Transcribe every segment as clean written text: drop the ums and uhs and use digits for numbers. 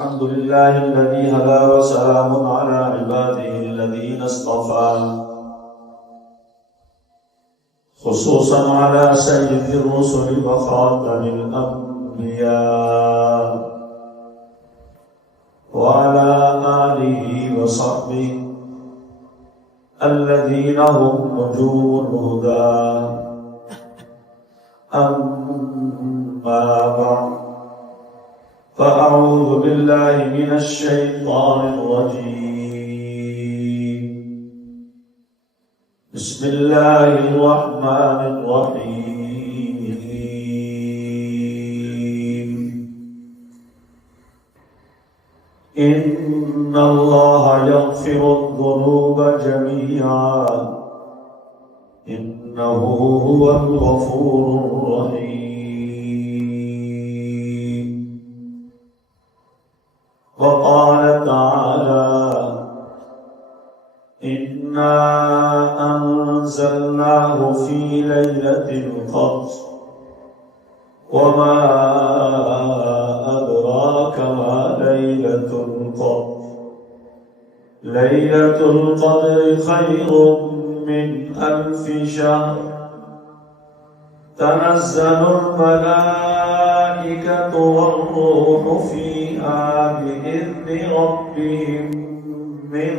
الحمد لله الذي هدى وسلام على عباده الذين اصطفى خصوصا على سيد الرسل وخاتم الأنبياء وعلى آله وصحبه الذين هم نجوم الهدى أما بعد فأعوذ بالله من الشيطان الرجيم بسم الله الرحمن الرحيم إن الله يغفر الذنوب جميعا إنه هو الغفور الرحيم وقال تعالى إنا أنزلناه في ليلة القدر وما أدراك ما ليلة القدر ليلة القدر خير من 1000 شهر تنزل الملائكة والروح فيها بإذن ربهم من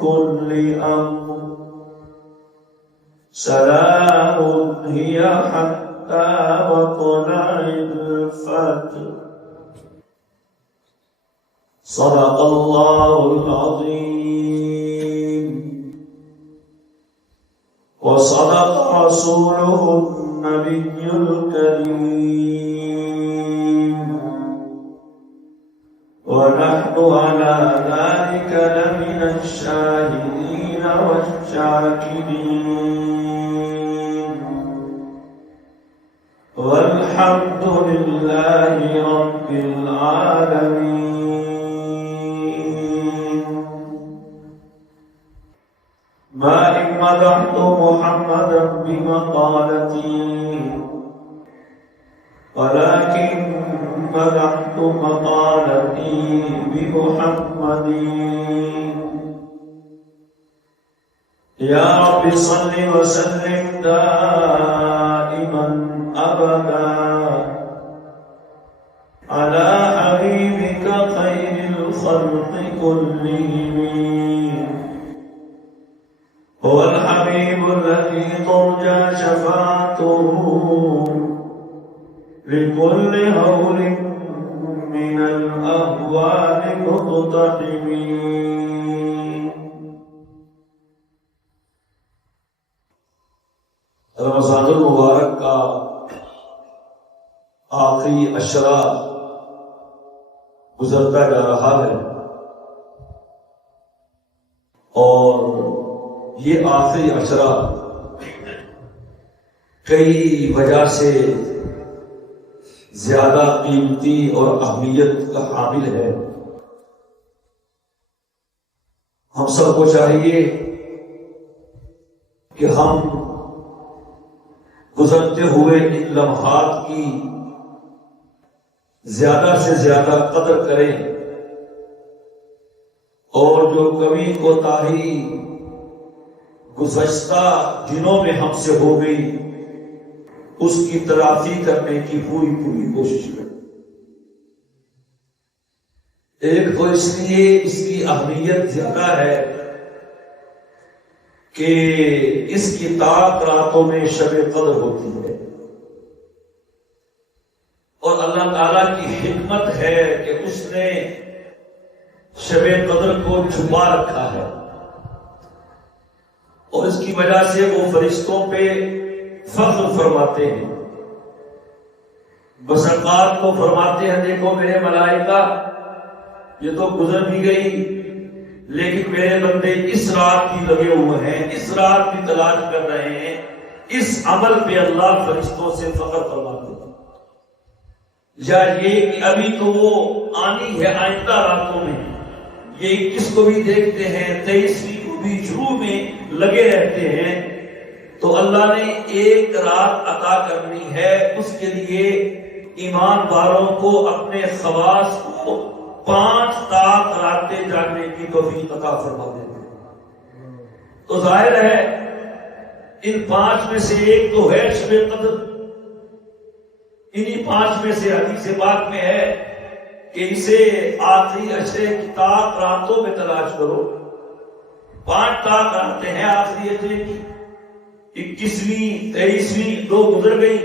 كل أمر سلام هي حتى مطلع الفجر صدق الله العظيم وصدق رسوله النبي الكريم ونحن على ذلك لمن الشاهدين والشاكرين والحمد لله رب العالمين ما إن مدحت محمدا بمقالتي ولكن مدحت مقالتي بمحمد يا رب صل وسلم دائما أبدا على حبيبك خير الخلق كلهم هو الحبيب الذي ترجى شفاعته لكل هول من الأهوال مقتحمين. رمضان المبارک کا آخری عشرہ گزرتا جا رہا ہے اور یہ آخری عشرہ کئی وجہ سے زیادہ قیمتی اور اہمیت کا حامل ہے. ہم سب کو چاہیے کہ ہم گزرتے ہوئے ان لمحات کی زیادہ سے زیادہ قدر کریں اور جو کمی کوتاہی گزشتہ دنوں میں ہم سے ہو گئی اس کی تلافی کرنے کی پوری کوشش کریں. ایک تو اس لیے اس کی اہمیت زیادہ ہے کہ اس کی طاعت راتوں میں شب قدر ہوتی ہے اور اللہ تعالیٰ کی حکمت ہے کہ اس نے شب قدر کو چھپا رکھا ہے اور اس کی وجہ سے وہ فرشتوں پہ فخر فرماتے ہیں. بس اوقات کو فرماتے ہیں دیکھو میرے ملائکہ یہ تو گزر بھی گئی لیکن میرے بندے اس رات کی لگے ہوئے ہیں, اس رات کی تلاش کر رہے ہیں. اس عمل پہ اللہ فرشتوں سے فخر فرماتے ہیں. یا یہ کہ ابھی تو وہ آنی ہے آئندہ راتوں میں, یہ 21 کو بھی دیکھتے ہیں 23 کو بھی شروع میں لگے رہتے ہیں. تو اللہ نے ایک رات عطا کرنی ہے, اس کے لیے ایمان والوں کو اپنے خواص کو 5 طاق راتیں جاگنے کی توفیق عطا فرما دیتے ہیں۔ تو ظاہر ہے ان 5 میں سے ایک تو ہے شب قدر، انہی 5 میں سے حدیث پاک میں ہے کہ اسے آخری عشرے کی طاق راتوں میں تلاش کرو۔ 5 طاق راتیں ہیں آخری عشرے کی، 21ویں 23ویں 2 گزر گئی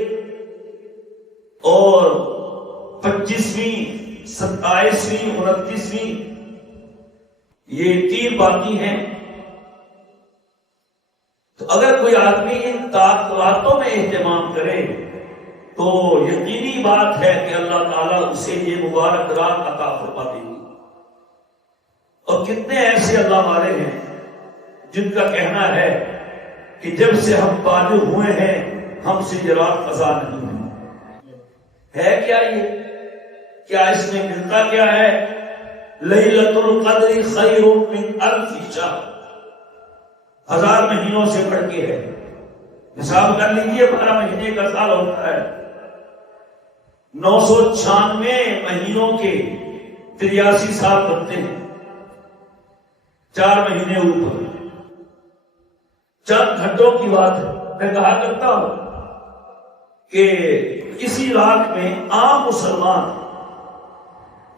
اور 25ویں 27ویں 29ویں یہ 3 باقی ہیں۔ تو اگر کوئی آدمی ان راتوں میں اہتمام کرے تو یقینی بات ہے کہ اللہ تعالیٰ اسے یہ مبارک رات عطا فرما دے گی۔ اور کتنے ایسے اللہ والے ہیں جن کا کہنا ہے کہ جب سے ہم بالغ ہوئے ہیں ہم سے یہ رات قضا نہیں ہوئی۔ ہے کیا یہ؟ کیا اس میں ملتا کیا ہے؟ لیلۃ القدر خیر من 1000 شہر، 1000 مہینوں سے بڑھ کے ہے۔ حساب کر لیجیے 12 مہینے کا سال ہوتا ہے، 996 مہینوں کے 83 سال بنتے ہیں، 4 مہینے اوپر۔ چند گھنٹوں کی بات ہے، میں کہا کرتا ہوں کہ اسی رات میں عام مسلمان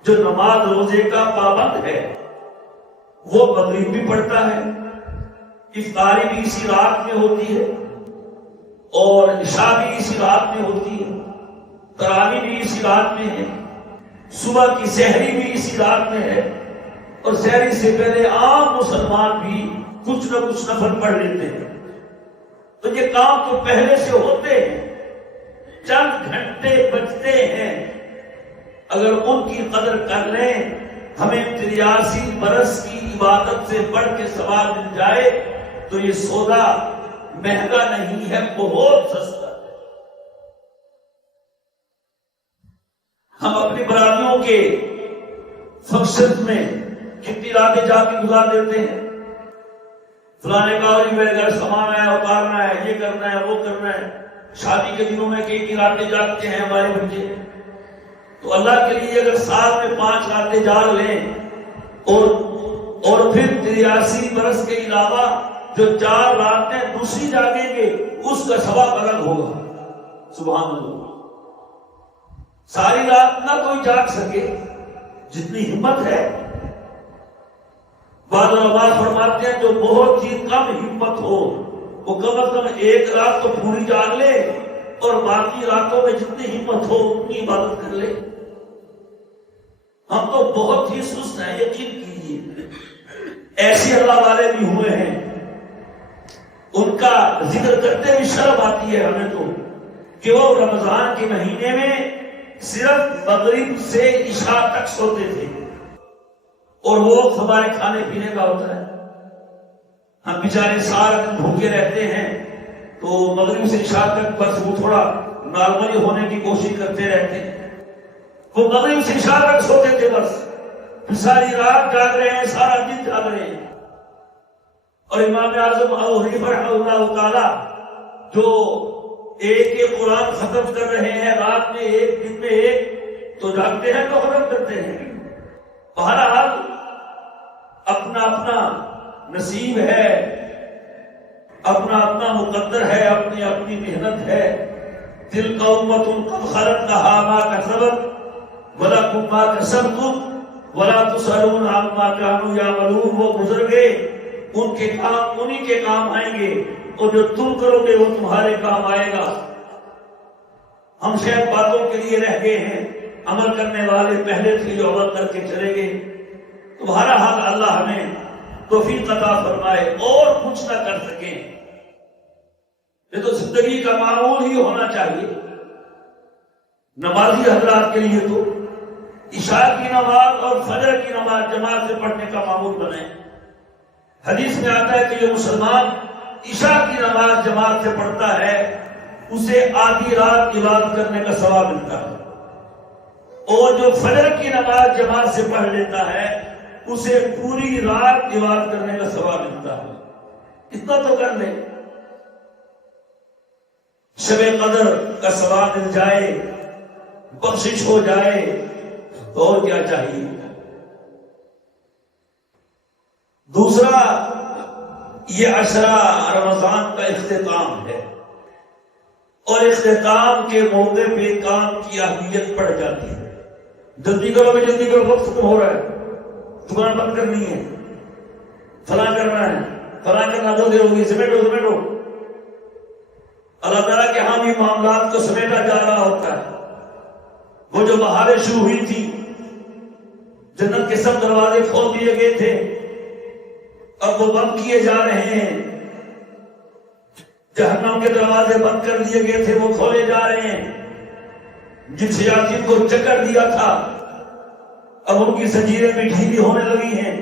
جو نماز روزے کا پابند ہے وہ مغرب بھی پڑھتا ہے، افطاری بھی اسی رات میں ہوتی ہے اور عشاء بھی اسی رات میں ہوتی ہے، تراویح بھی اسی رات میں ہے، صبح کی سحری بھی اسی رات میں ہے، اور سحری سے پہلے عام مسلمان بھی کچھ نہ کچھ نفل پڑھ لیتے ہیں۔ تو یہ کام تو پہلے سے ہوتے ہیں، چند گھنٹے بچتے ہیں، اگر ان کی قدر کر لیں ہمیں 83 برس کی عبادت سے بڑھ کے ثواب مل جائے تو یہ سودا مہنگا نہیں ہے، بہت سستا ہے۔ ہم اپنی برادریوں کے فنکشن میں کتنی راتیں جا کے گزار دیتے ہیں، فلانے کا اور میرے گھر سامان ہے، اتارنا ہے، یہ کرنا ہے، وہ کرنا ہے۔ شادی کے دنوں میں کئی راتیں جاگتے ہیں ہمارے بچے۔ تو اللہ کے لیے اگر سال میں 5 راتیں جاگ لیں اور پھر 83 برس کے علاوہ جو 4 راتیں دوسری جاگیں گے اس کا ثواب الگ ہوگا۔ سبحان اللہ۔ ساری رات نہ کوئی جاگ سکے، جتنی ہمت ہے، بعض علماء فرماتے ہیں جو بہت ہی کم ہمت ہو وہ کم از کم 1 رات تو پوری جاگ لے اور باقی راتوں میں جتنی ہمت ہو اتنی عبادت کر لے۔ ہم تو بہت ہی سست ہیں، یقین کیجیے۔ ایسے اللہ والے بھی ہوئے ہیں، ان کا ذکر کرتے ہوئے شرم آتی ہے ہمیں تو کہ وہ رمضان کے مہینے میں صرف مغرب سے عشاء تک سوتے تھے، اور وہ وقت ہمارے کھانے پینے کا ہوتا ہے۔ ہم بیچارے سارا دن بھوکے رہتے ہیں تو مغرب سے عشاء تک بس وہ تھوڑا نارملی ہونے کی کوشش کرتے رہتے ہیں۔ وہ مغرب سے عشاء تک سوتے تھے، بس ساری رات جاگ رہے ہیں، سارا دن جاگ رہے ہیں۔ اور امام اعظم ابو حنیفہ رحمہ اللہ تعالی جو ایک قرآن ختم کر رہے ہیں رات میں 1 دن میں 1 تو جاگتے ہیں تو ختم کرتے ہیں۔ بہرحال اپنا اپنا نصیب ہے، اپنا اپنا مقدر ہے، اپنی اپنی محنت ہے۔ تلک امۃ قد خلت لها ما کسبت ولکم ما کسبتم ولا تسألون عما كانوا يعملون۔ وہ گزر گئے، ان کے کام انہی کے کام آئیں گے، اور جو تم کرو گے وہ تمہارے کام آئے گا۔ ہم شاید باتوں کے لیے رہ گئے ہیں، عمل کرنے والے پہلے تھے جو عمل کر کے چلے گئے۔ تمہارا حال اللہ ہمیں توفیق عطا فرمائے اور کچھ نہ کر سکیں۔ یہ تو زندگی کا معمول ہی ہونا چاہیے۔ نمازی حضرات کے لیے تو عشاء کی نماز اور فجر کی نماز جماعت سے پڑھنے کا معمول بنے۔ حدیث میں آتا ہے کہ جو مسلمان عشاء کی نماز جماعت سے پڑھتا ہے اسے آدھی رات عبادت کرنے کا ثواب ملتا ہے، اور جو فجر کی نماز جماعت سے پڑھ لیتا ہے اسے پوری رات عبادت کرنے کا ثواب ملتا ہے۔ اتنا تو کر لے، شب قدر کا ثواب مل جائے، بخشش ہو جائے تو اور کیا چاہیے۔ دوسرا، یہ عشرہ رمضان کا اختتام ہے، اور اختتام کے موقع پہ کام کی اہمیت بڑھ جاتی ہے۔ جلدی کرو کہ جلدی کرو، وقت ختم ہو رہا ہے، دکان بند کرنی ہے، فلاں کرنا ہے، فلاں کرنا، دو دیر ہوگی، سمیٹو سمیٹو۔ اللہ تعالیٰ کے ہاں بھی معاملات کو سمیٹا جا رہا ہوتا ہے۔ وہ جو بہاریں شروع ہوئی تھی، جنت کے سب دروازے کھول دیے گئے تھے، اب وہ بند کیے جا رہے ہیں۔ جہنم کے دروازے بند کر دیے گئے تھے، وہ کھولے جا رہے ہیں۔ جن شیاطین کو چکر دیا تھا، اب ان کی زنجیریں بھی ڈھیلی ہونے لگی ہیں۔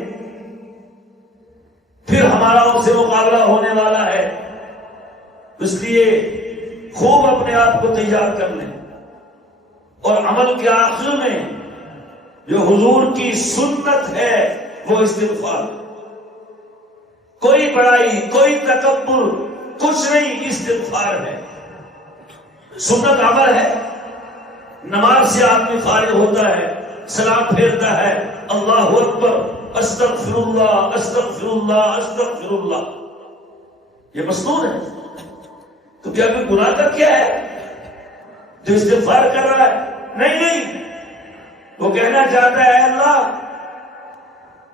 پھر ہمارا ان سے مقابلہ ہونے والا ہے، اس لیے خوب اپنے آپ کو تیار کر لیں، اور عمل کے آخر میں جو حضور کی سنت ہے وہ استغفار۔ کوئی بڑائی، کوئی تکبر، کچھ نہیں، استغفار ہے۔ سنت عمل ہے۔ نماز سے آدمی فارغ ہوتا ہے، سلام پھیرتا ہے، اللہ اکبر، استغفر اللہ استغفر اللہ استغفر اللہ، یہ مسنون ہے۔ تو کیا کوئی گناہ کر کیا ہے جو استغفار کر رہا ہے؟ نہیں نہیں، وہ کہنا چاہتا ہے اللہ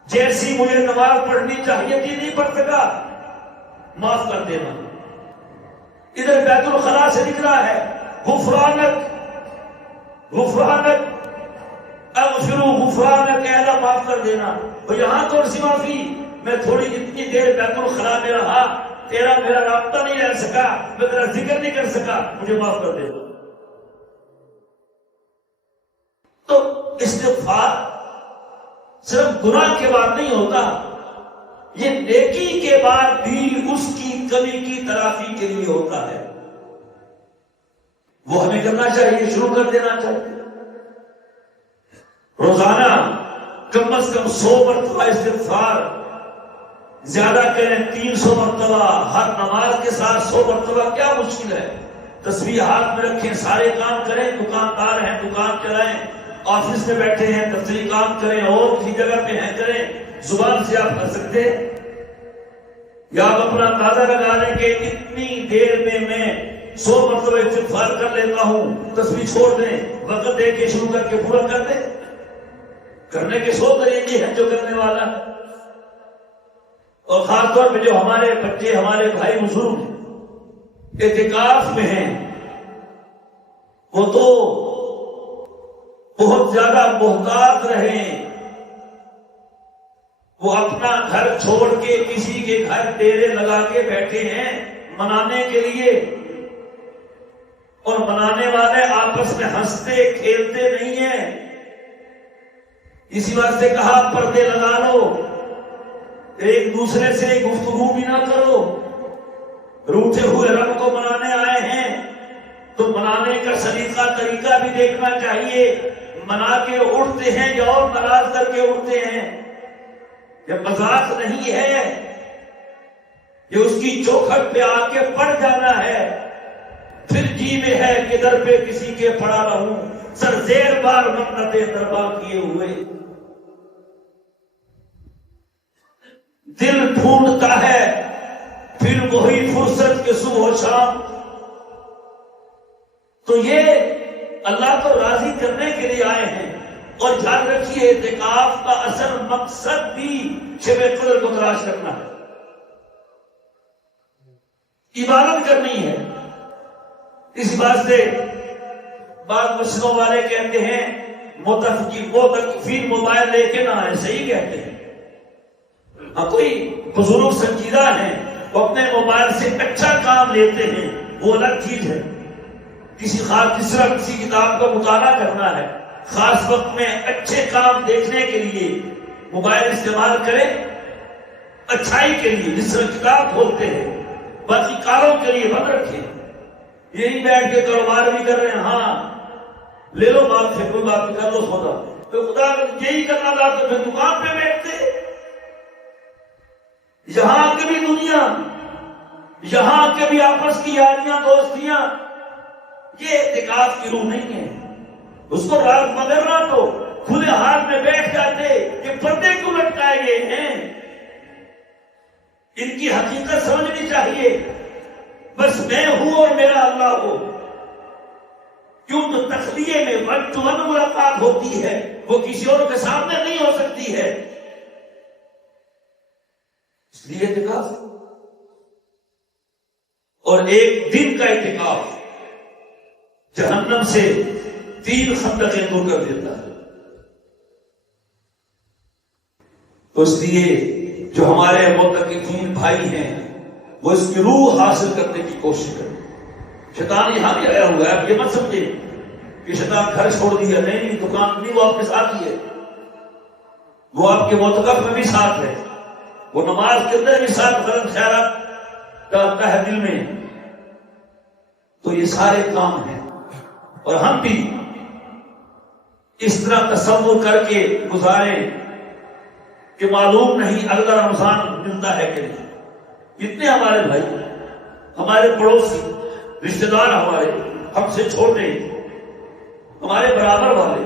جیسی مجھے نماز پڑھنی چاہیے تھی نہیں پڑھ سکا، معاف کر دینا۔ ادھر بیت الخلا سے نکلا ہے، غفرانک غفرانک اغفروا غفرانک، اے اللہ معاف کر دینا۔ اور یہاں کون سی معافی؟ میں تھوڑی اتنی دیر بیت الخلا میں رہا، تیرا میرا رابطہ نہیں رہ سکا، میں تیرا ذکر نہیں کر سکا، مجھے معاف کر دے۔ تو استغفار صرف گناہ کے بعد نہیں ہوتا، یہ نیکی کے بعد بھی اس کی کمی کی تلافی کے لیے ہوتا ہے۔ وہ ہمیں کرنا چاہیے، شروع کر دینا چاہیے۔ روزانہ کم از کم 100 مرتبہ استغفار، زیادہ کریں 300 مرتبہ، ہر نماز کے ساتھ 100 مرتبہ، کیا مشکل ہے؟ تسبیح ہاتھ میں رکھیں، سارے کام کریں، دکاندار ہیں دکان چلائیں، آفس میں بیٹھے ہیں تفصیلی کام کریں، اور کسی جگہ پہ ہیں کریں، زبان سے آپ کر سکتے ہیں۔ یا آپ اپنا اندازہ لگا لیں کہ اتنی دیر میں 100 مرتبہ استغفار کر لیتا ہوں، تسبیح چھوڑ دیں، وقت دے کے شروع کر کے پورا کر دیں۔ کرنے کے 100 طریقے ہیں جو کرنے والا ہے۔ اور خاص طور پہ جو ہمارے بچے، ہمارے بھائی بزرگ اعتکاف میں ہیں، وہ تو بہت زیادہ محتاط رہیں۔ وہ اپنا گھر چھوڑ کے کسی کے گھر ڈیرے لگا کے بیٹھے ہیں منانے کے لیے، اور منانے والے آپس میں ہنستے کھیلتے نہیں ہیں۔ اسی واسطے کہا پردے لگا لو، ایک دوسرے سے گفتگو بھی نہ کرو۔ روٹھے ہوئے رب کو منانے آئے ہیں تو منانے کا سلیقہ طریقہ بھی دیکھنا چاہیے۔ منا کے اٹھتے ہیں یا اور ناراض کر کے اٹھتے ہیں، یہ مذاق نہیں ہے، یہ اس کی چوکھٹ پہ آ کے پڑ جانا ہے۔ پھر جی میں ہے کہ در پہ کسی کے پڑا رہوں، سر زیر بار منتیں دربار کیے ہوئے۔ دل ڈھونڈتا ہے پھر وہی فرصت کے صبح و شام۔ تو یہ اللہ کو راضی کرنے کے لیے آئے ہیں۔ اور یاد رکھیے اعتکاف کا اصل مقصد بھی شب قدر کو تلاش کرنا ہے، عبادت کرنی ہے۔ اس بات سے بعض مسجدوں والے کہتے ہیں متفقین موبائل لے کے نہ آئے، صحیح کہتے ہیں۔ ہاں کوئی بزرگ سنجیدہ ہیں، وہ اپنے موبائل سے اچھا کام لیتے ہیں، وہ الگ چیز ہے۔ کسی خاص جس طرح کسی کتاب کا مطالعہ کرنا ہے، خاص وقت میں اچھے کام دیکھنے کے لیے موبائل استعمال کریں، اچھائی کے لیے، جس طرح کتاب کھولتے ہیں، باقی کاروں کے لیے بند رکھیں۔ یہی بیٹھ کے کاروبار بھی کر رہے ہیں، ہاں لے لو مال سے، کوئی بات نہیں، کر لو سودا، تو خدا یہی کرنا تھا تو پھر دکان پہ بیٹھتے۔ یہاں کے بھی دنیا، یہاں کے بھی آپس کی یاریاں دوستیاں، یہ اعتکاف کی روح نہیں ہے۔ اس کو رات مگر نہ تو کھلے ہاتھ میں بیٹھ جاتے کہ پردے کیوں لٹکائے گئے ہیں، ان کی حقیقت سمجھنی چاہیے. بس میں ہوں اور میرا اللہ ہو. کیوں تو تخلیے میں ون ٹو ون ملاقات ہوتی ہے، وہ کسی اور کے سامنے نہیں ہو سکتی ہے. اس لیے اعتکاف اور ایک دن کا اعتکاف جہنم سے 3 خندقیں دور کر دیتا ہے. تو اس لیے جو ہمارے متقین بھائی ہیں وہ اس کی روح حاصل کرنے کی کوشش کریں. شیطان یہاں بھی آیا ہوا ہے. اب یہ مت سمجھے کہ شیطان گھر چھوڑ دیا، نہیں، دکان نہیں، وہ آپ کے ساتھ ہی ہے. وہ آپ کے معتکف میں بھی ساتھ ہے، وہ نماز کے اندر بھی ساتھ غلط خیالات ڈالتا ہے دل میں. تو یہ سارے کام ہیں اور ہم بھی اس طرح تصور کر کے گزاریں کہ معلوم نہیں اگلا رمضان ملتا ہے کہ نہیں. کتنے ہمارے بھائی، ہمارے پڑوسی، رشتے دار، ہمارے ہم سے چھوٹے، ہمارے برابر والے،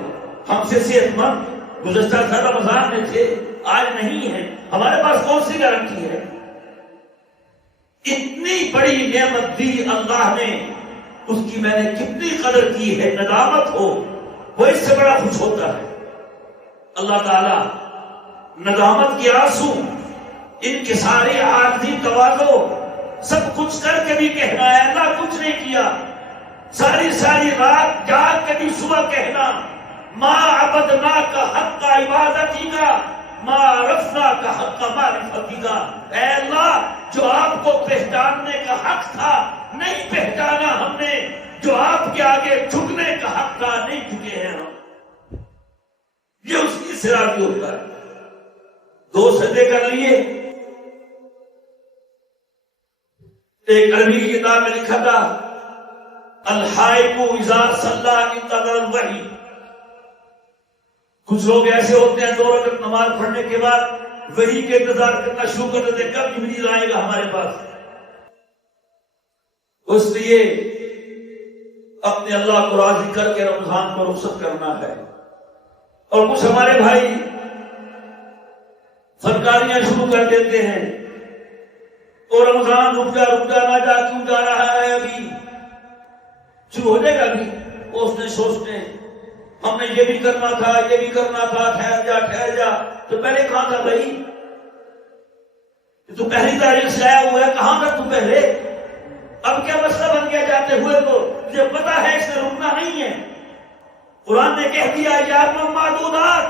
ہم سے صحت مند گزشتہ رمضان میں تھے، آج نہیں ہے. ہمارے پاس کون سی گارنٹی ہے؟ اتنی بڑی نعمت دی اللہ نے، اس کی میں نے کتنی قدر کی ہے. ندامت ہو وہ اس سے بڑا خوش ہوتا ہے. اللہ تعالی ندامت کے آنسو، ان کے سارے عاجزی تواضع سب کچھ کر کے بھی کہنا ہے اللہ کچھ نہیں کیا. ساری ساری رات جاگ کے بھی صبح کہنا ما عبدناک حق عبادتی کا، ما عرفناک حق معرفتی کا. اے اللہ، جو آپ کو پہچاننے کا حق تھا نہیں پہچانا ہم نے، جو آپ کے آگے جھکنے کا حق تھا نہیں جھکے ہیں ہم. یہ اس کی سراغی ہوتا ہے. 2 سجدے کر لیے. ایک عربی کی کتاب میں لکھا تھا الحائق اذا صلی انتظر الوحی. کچھ لوگ ایسے ہوتے ہیں 2 رکعت نماز پڑھنے کے بعد وحی کے انتظار کرنا شروع کر دیتے ہیں، کب جبریل آئے گا ہمارے پاس. اس لیے اپنے اللہ کو راضی کر کے رمضان کو رخصت کرنا ہے. اور کچھ ہمارے بھائی فنکاریاں شروع کر دیتے ہیں، اور رمضان رک جا نہ جا، کیوں جا رہا ہے، ابھی شروع ہو جائے گا. ابھی اس نے سوچتے ہم نے یہ بھی کرنا تھا، یہ بھی کرنا تھا، ٹھہر جا. تو پہلے کہاں تھا بھائی؟ تو پہلی تاریخ سے آیا ہوا ہے، کہاں تھا تو پہلے؟ اب کیا مسئلہ بن گیا جاتے ہوئے؟ تو مجھے پتا ہے اس سے رکنا نہیں ہے. قرآن نے کہہ دیا ایام معدودات،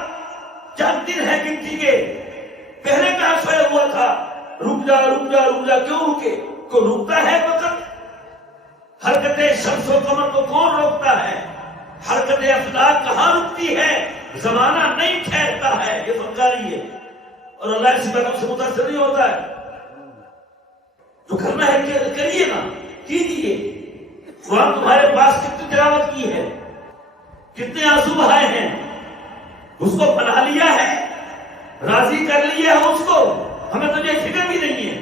چند دن ہے گنتی کے. پہلے کہاں سویا ہوا تھا رک جا رک جا رک جا. کیوں رکے؟ کو رکتا ہے وقت؟ حرکت شمس و قمر کو کون روکتا ہے؟ حرکت افلاک کہاں رکتی ہے؟ زمانہ نہیں ٹھہرتا ہے. یہ فنکاری ہے اور اللہ اس رقم سے متاثر نہیں ہوتا ہے. جو کرنا ہے کہ کریے نا، کیجیے. قرآن تمہارے پاس کتنی تلاوت کی ہے، کتنے آنسو بہائے ہیں، اس کو بنا لیا ہے، راضی کر لیا ہے اس کو. ہمیں تو یہ فکر بھی نہیں ہے.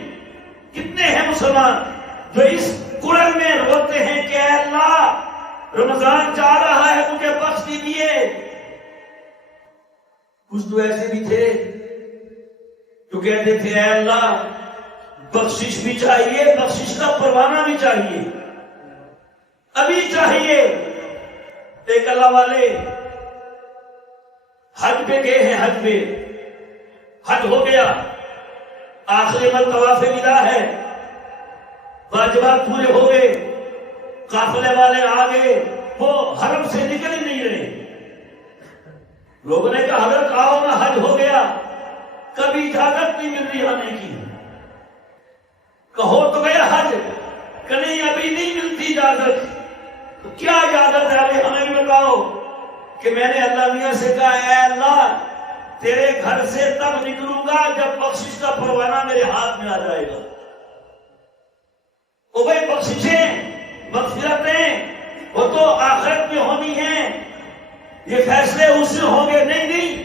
کتنے ہیں مسلمان جو اس قرآن میں روتے ہیں کہ اے اللہ رمضان جا رہا ہے، مجھے بخش دیجیے. کچھ تو ایسے بھی تھے جو کہتے تھے اے اللہ بخشش بھی چاہیے، بخشش کا پروانہ بھی چاہیے، ابھی چاہیے. ایک اللہ والے حج پہ گئے ہیں، حج پہ حج ہو گیا، آخری میں طواف ودا ہے، واجبات پورے ہو گئے، قافلے والے آ گئے، وہ حرم سے نکل ہی نہیں رہے. لوگوں نے کہا حضرت آؤ نا، حج ہو گیا، کبھی اجازت نہیں مل رہی آنے کی. کہو تو گیا حج، کہ نہیں ابھی نہیں ملتی اجازت. تو کیا اجازت ہے؟ ابھی ہمیں بھی بتاؤ. کہ میں نے اللہ میاں سے کہا اے اللہ تیرے گھر سے تب نکلوں گا جب بخشش کا پروانہ میرے ہاتھ میں آ جائے گا. وہ بھائی بخششیں مغفرتیں وہ تو آخرت میں ہونی ہیں، یہ فیصلے اس سے ہوں گے. نہیں،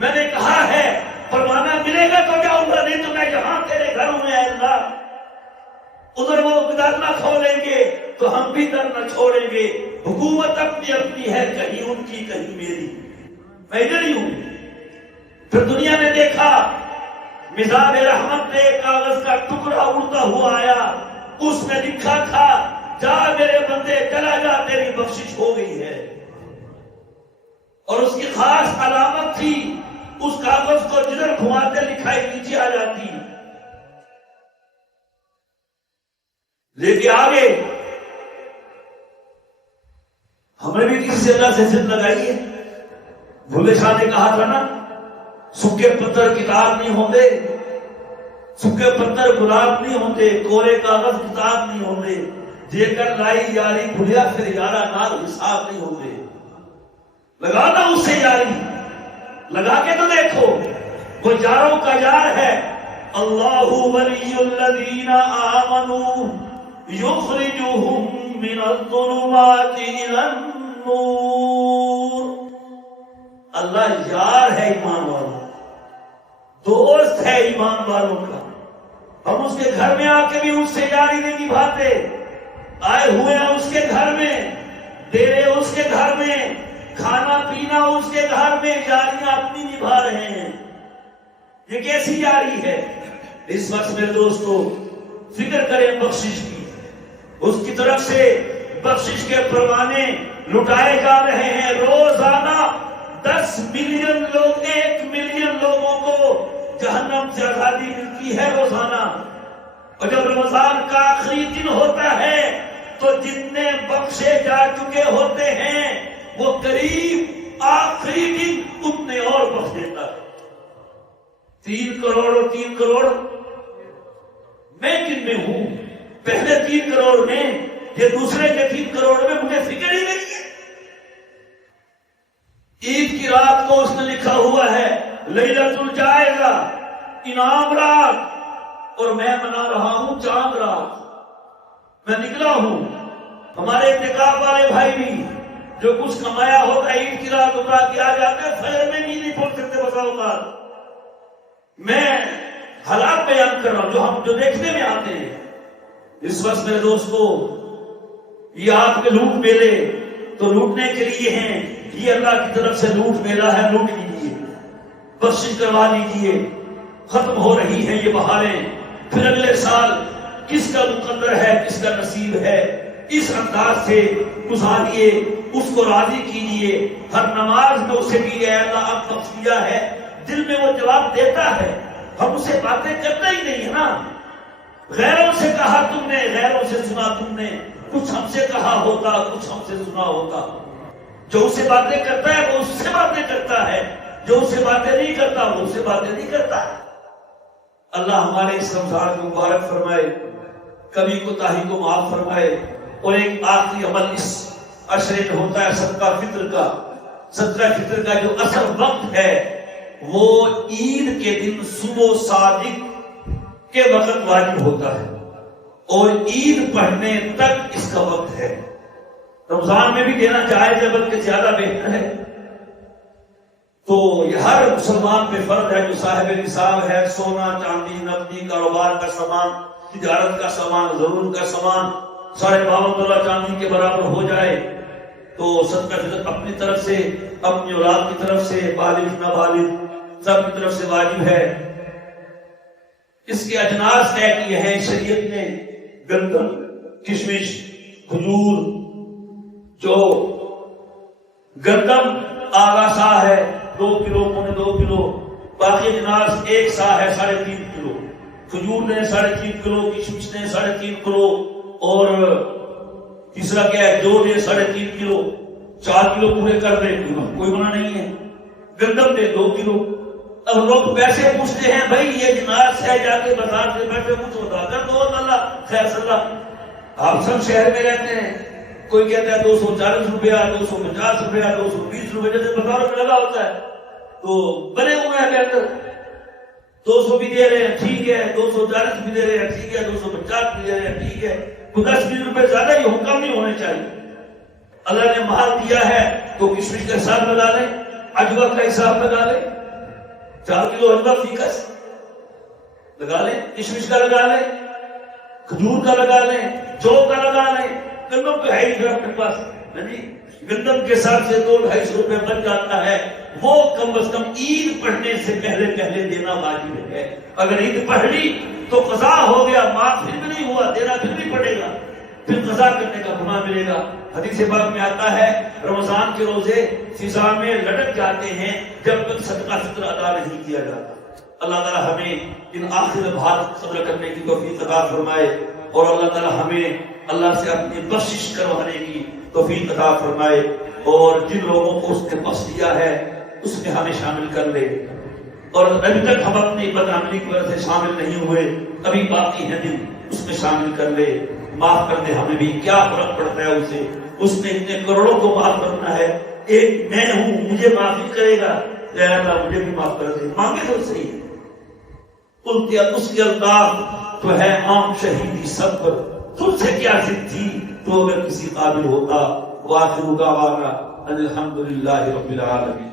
میں نے کہا ہے پروانہ ملے گا تو جاؤں گا، نہیں تو میں یہاں تیرے گھروں میں. اللہ ادھر وہ در نہ کھولیں گے تو ہم بھی در نہ چھوڑیں گے. حکومت اپنی اپنی ہے، کہیں ان کی کہیں میری. میں ادھر ہی ہوں. پھر دنیا نے دیکھا مزاج رحمت نے ایک کاغذ کا ٹکڑا اڑتا ہوا آیا، اس نے لکھا تھا جا میرے بندے چلا جا تیری بخشش ہو گئی ہے، اور اس کی خاص علامت تھی اس کاغذ کو جدھر گھماتے لکھائی نیچے آ جاتی۔ لیکن آگے ہم نے بھی کسی سے اللہ سے ضد لگائی ہے۔ بھولے شاہ نے کہا تھا نا، سکے پتھر کتاب نہیں ہوتے، سکے پتھر گلاب نہیں ہوتے، کورے کاغذ کتاب نہیں ہوتے، جے کر لائی یاری بھولیا پھر یارا نال حساب نہیں ہوتے۔ لگانا اس سے یاری، لگا کے تو دیکھو، وہ یاروں کا یار ہے۔ اللہ ولی الذین آمنوا یخرجهم من الظلمات الى النور۔ اللہ یار ہے ایمان والوں، دوست ہے ایمان والوں کا۔ ہم اس کے گھر میں آ کے بھی اس سے یاری نہیں نبھاتے، آئے ہوئے ہیں اس کے گھر میں، ڈیرے اس کے گھر میں، کھانا پینا اس کے گھر میں، یاریاں اپنی نبھا رہے ہیں۔ یہ کیسی یاری ہے؟ اس وقت میرے دوستو فکر کریں بخشش کی، اس کی طرف سے بخشش کے پروانے لٹائے جا رہے ہیں۔ روزانہ 10 ملین لوگ، 1 ملین لوگوں کو جہنم سے آزادی ملتی ہے روزانہ۔ اور جب رمضان کا آخری دن ہوتا ہے تو جتنے بخشے جا چکے ہوتے ہیں وہ قریب آخری دن اتنے اور بخش دیتا ہے۔ 3 کروڑ اور 3 کروڑ میں کن میں ہوں؟ پہلے 3 کروڑ میں، یہ دوسرے کے 3 کروڑ میں مجھے فکر ہی نہیں ہے۔ عید کی رات کو اس نے لکھا ہوا ہے لیلۃ الجائزہ، انعام رات، اور میں منا رہا ہوں چاند رات۔ میں نکلا ہوں، ہمارے اعتکاف والے بھائی بھی جو کچھ کمایا ہوگا عید کی رات اٹھا کے آ جاتے، فجر میں نہیں پہنچ سکتے بسا اوقات۔ میں حالات بیان کر رہا ہوں جو دیکھنے میں آتے ہیں۔ اس وقت میرے دوستو یہ آپ کے لوٹ میلے تو لوٹنے کے لیے ہیں، یہ اللہ کی طرف سے لوٹ میلہ ہے، لوٹ لیجیے، بخشش کروا لیجیے۔ ختم ہو رہی ہے یہ بہاریں، پھر اگلے سال کس کا مقدر ہے، کس کا نصیب ہے، اس انداز سے گزاریے، اس کو راضی کیجیے۔ ہر نماز میں اسے بھی اے اللہ اب بخش دیا ہے، دل میں وہ جواب دیتا ہے۔ ہم اسے باتیں کرنا ہی نہیں ہے نا۔ غیروں سے کہا تم نے، غیروں سے سنا تم نے، کچھ ہم سے کہا ہوتا، کچھ ہم سے سنا ہوتا۔ جو اسے باتیں کرتا ہے وہ اس سے باتیں کرتا ہے، جو اسے باتیں نہیں کرتا وہ اسے باتیں نہیں کرتا۔ اللہ ہمارے اس رمضان کو مبارک فرمائے، کبھی کوتاہی کو معاف فرمائے۔ اور ایک آخری عمل اس عشرے میں ہوتا ہے صدقہ فطر کا۔ صدقہ فطر کا جو اصل وقت ہے وہ عید کے دن صبح صادق کے وقت واجب ہوتا ہے، اور عید پڑھنے تک اس کا وقت ہے۔ رمضان میں بھی دینا جائز ہے، بلکہ زیادہ بہتر ہے۔ تو یہ ہر مسلمان پہ فرض ہے جو صاحب نصاب ہے، سونا چاندی نقدی کاروبار کا سامان، تجارت کا سامان، ضرورت کا سامان 52 تولہ چاندی کے برابر ہو جائے تو صدقہ فطر اپنی طرف سے، اپنی اولاد کی طرف سے، بالغ نابالغ سب کی طرف سے واجب ہے۔ اس کے اجناس طے کیے ہیں شریعت نے، گندم، کشمش، کھجور۔ جو گندم آگا سا ہے 2 کلو، پونے 2 کلو، باقی اجناس 1 سا ہے 3.5 کلو، کھجور نے 3.5 کلو، کشمش نے 3.5 کلو، اور تیسرا کیا ہے جو نے 3.5 کلو، 4 کلو پورے کر دیں کوئی منع نہیں ہے۔ گندم دے 2 کلو۔ اب لوگ پیسے پوچھتے ہیں بھائی یہ جناس ہے، جا کے بازار سے پیسے پوچھو، ادا دو اللہ خیر صلی اللہ۔ آپ سب شہر میں رہتے ہیں، کوئی کہتا ہے 240 روپیہ، 250 روپیہ، 220 روپیہ، جیسے بازاروں میں لگا ہوتا ہے تو بنے ہوئے ہیں بہتر۔ 200 بھی دے رہے ہیں ٹھیک ہے، 240 بھی دے رہے ہیں ٹھیک ہے، 250 بھی دے رہے ہیں ٹھیک ہے، 10-20 روپے زیادہ ہی ہو، کم نہیں ہونے چاہیے۔ اللہ نے مال دیا ہے تو کشمش کا حساب لگا لیں، اجوا کا حساب لگا لیں، 4 کلو اجوا فیکس لگا لیں، کشمش کا لگا لیں، کھجور کا لگا لیں، جو کا لگا لیں۔ گندم تو ہے ہی اپنے پاس، نہیں گندم کے ساتھ سے 200-250 روپے بن جاتا ہے، وہ کم از کم عید پڑھنے سے پہلے دینا واجب ہے۔ اگر عید پڑھ لی تو قضا ہو گیا، معاف پھر بھی نہیں ہوا، دینا پھر بھی پڑے گا، پھر قضا کرنے کا گناہ ملے گا۔ حدیث پاک میں آتا ہے رمضان کے روزے فضا میں لٹک جاتے ہیں جب تک صدقہ فطر ادا نہیں کیا جاتا۔ اللہ تعالیٰ ہمیں ان آخر بھارت صبر کرنے کی توفیق عطا فرمائے، اور اللہ تعالیٰ ہمیں اللہ سے اپنی بخشش کروانے کی توفیق عطا فرمائے، اور جن لوگوں کو اس نے بخش دیا ہے اس میں ہمیں شامل کر لے، اور ابھی تک ہم اپنی بدعملی کی وجہ سے شامل نہیں ہوئے، ابھی باقی ہیں دن، اس میں شامل کر لے، معاف کر دے۔ ہمیں بھی کیا فرق پڑتا ہے اسے، اس نے اتنے کروڑوں کو معاف کرنا ہے، ایک میں ہوں مجھے معافی کرے گا، اے اللہ مجھے بھی معاف کر دے، مانگے تو صحیح۔ اس کے الطاف تو ہے عام شہیدی سب پر، تجھ سے کیا ضد تھی تو اگر کسی قابل ہوتا۔ وآخر دعوانا ان الحمدللہ رب العالمین۔